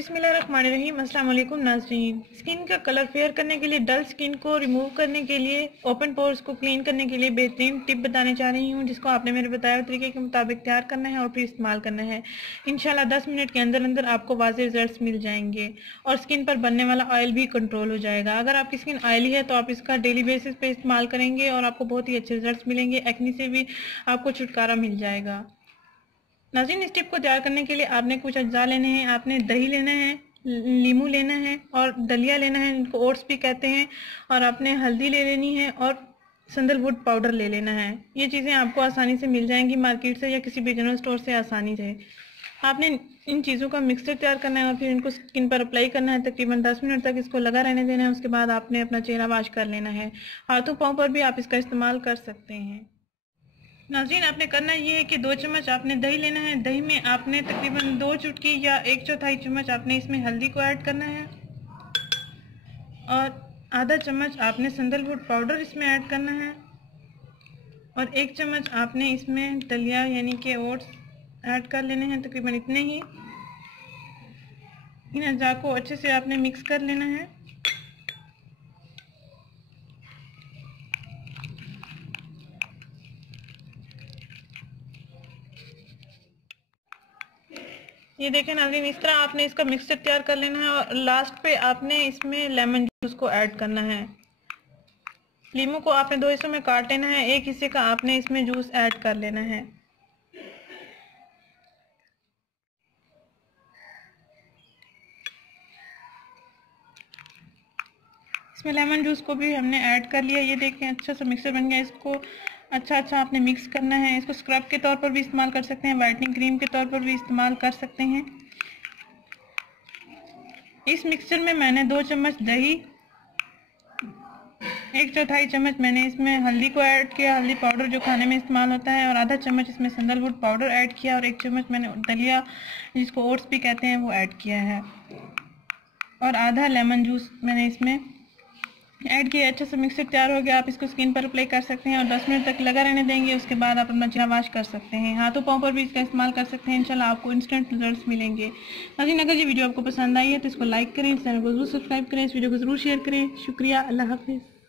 बिस्मिल्लाहिर्रहमानिर्रहीम। अस्सलाम वालेकुम नाज़रीन। स्किन का कलर फेयर करने के लिए, डल स्किन को रिमूव करने के लिए, ओपन पोर्स को क्लीन करने के लिए बेहतरीन टिप बताने जा रही हूँ, जिसको आपने मेरे बताए तरीके के मुताबिक तैयार करना है और फिर इस्तेमाल करना है। इंशाल्लाह 10 मिनट के अंदर अंदर आपको वाज़े रिजल्ट्स मिल जाएंगे और स्किन पर बनने वाला ऑयल भी कंट्रोल हो जाएगा। अगर आपकी स्किन ऑयली है तो आप इसका डेली बेसिस पे इस्तेमाल करेंगे और आपको बहुत ही अच्छे रिजल्ट मिलेंगे। एक्ने से भी आपको छुटकारा मिल जाएगा। नाज़रीन, इस टिप को तैयार करने के लिए आपने कुछ अज्जा लेने हैं। आपने दही लेना है, लीमू लेना है और दलिया लेना है, इनको ओट्स भी कहते हैं, और आपने हल्दी ले लेनी है और सैंडलवुड पाउडर ले लेना है। ये चीज़ें आपको आसानी से मिल जाएंगी मार्केट से या किसी भी जनरल स्टोर से आसानी से। आपने इन चीज़ों का मिक्सचर तैयार करना है और फिर इनको स्किन पर अप्लाई करना है। तकरीबन 10 मिनट तक इसको लगा रहने देना है। उसके बाद आपने अपना चेहरा वॉश कर लेना है। हाथों पाँव पर भी आप इसका इस्तेमाल कर सकते हैं। नाज़रीन, आपने करना ये है कि 2 चम्मच आपने दही लेना है। दही में आपने तकरीबन 2 चुटकी या 1/4 चम्मच आपने इसमें हल्दी को ऐड करना है और आधा चम्मच आपने सैंडलवुड पाउडर इसमें ऐड करना है और 1 चम्मच आपने इसमें दलिया यानी कि ओट्स ऐड कर लेने हैं। तकरीबन इतने ही। इन अज्जा को अच्छे से आपने मिक्स कर लेना है। ये देखें नाज़रीन, इस तरह आपने इसका मिक्सचर तैयार कर लेना है और लास्ट पे आपने इसमें लेमन जूस को ऐड करना है। लीमू को आपने 2 हिस्सों में काट लेना है। एक हिस्से का आपने इसमें जूस ऐड कर लेना है। इसमें लेमन जूस को भी हमने ऐड कर लिया। ये देखें, अच्छा सा मिक्सर बन गया। इसको अच्छा आपने मिक्स करना है। इसको स्क्रब के तौर पर भी इस्तेमाल कर सकते हैं, वाइटनिंग क्रीम के तौर पर भी इस्तेमाल कर सकते हैं। इस मिक्सचर में मैंने 2 चम्मच दही, 1/4 चम्मच मैंने इसमें हल्दी को ऐड किया, हल्दी पाउडर जो खाने में इस्तेमाल होता है, और आधा चम्मच इसमें सैंडलवुड पाउडर ऐड किया और 1 चम्मच मैंने दलिया जिसको ओट्स भी कहते हैं वो ऐड किया है और आधा लेमन जूस मैंने इसमें ऐड किया। अच्छा सा मिक्सर तैयार हो गया। आप इसको स्किन पर अप्लाई कर सकते हैं और 10 मिनट तक लगा रहने देंगे। उसके बाद आप अपना चेहरा वॉश कर सकते हैं। हाथों पाँव पर भी इसका इस्तेमाल कर सकते हैं। इंशाल्लाह आपको इंस्टेंट रिजल्ट्स मिलेंगे। नाज़रीन, अगर ये वीडियो आपको पसंद आई है तो इसको लाइक करें, इस चैनल को जरूर सब्सक्राइब करें, इस वीडियो को जरूर शेयर करें। शुक्रिया। अल्लाह हाफिज़।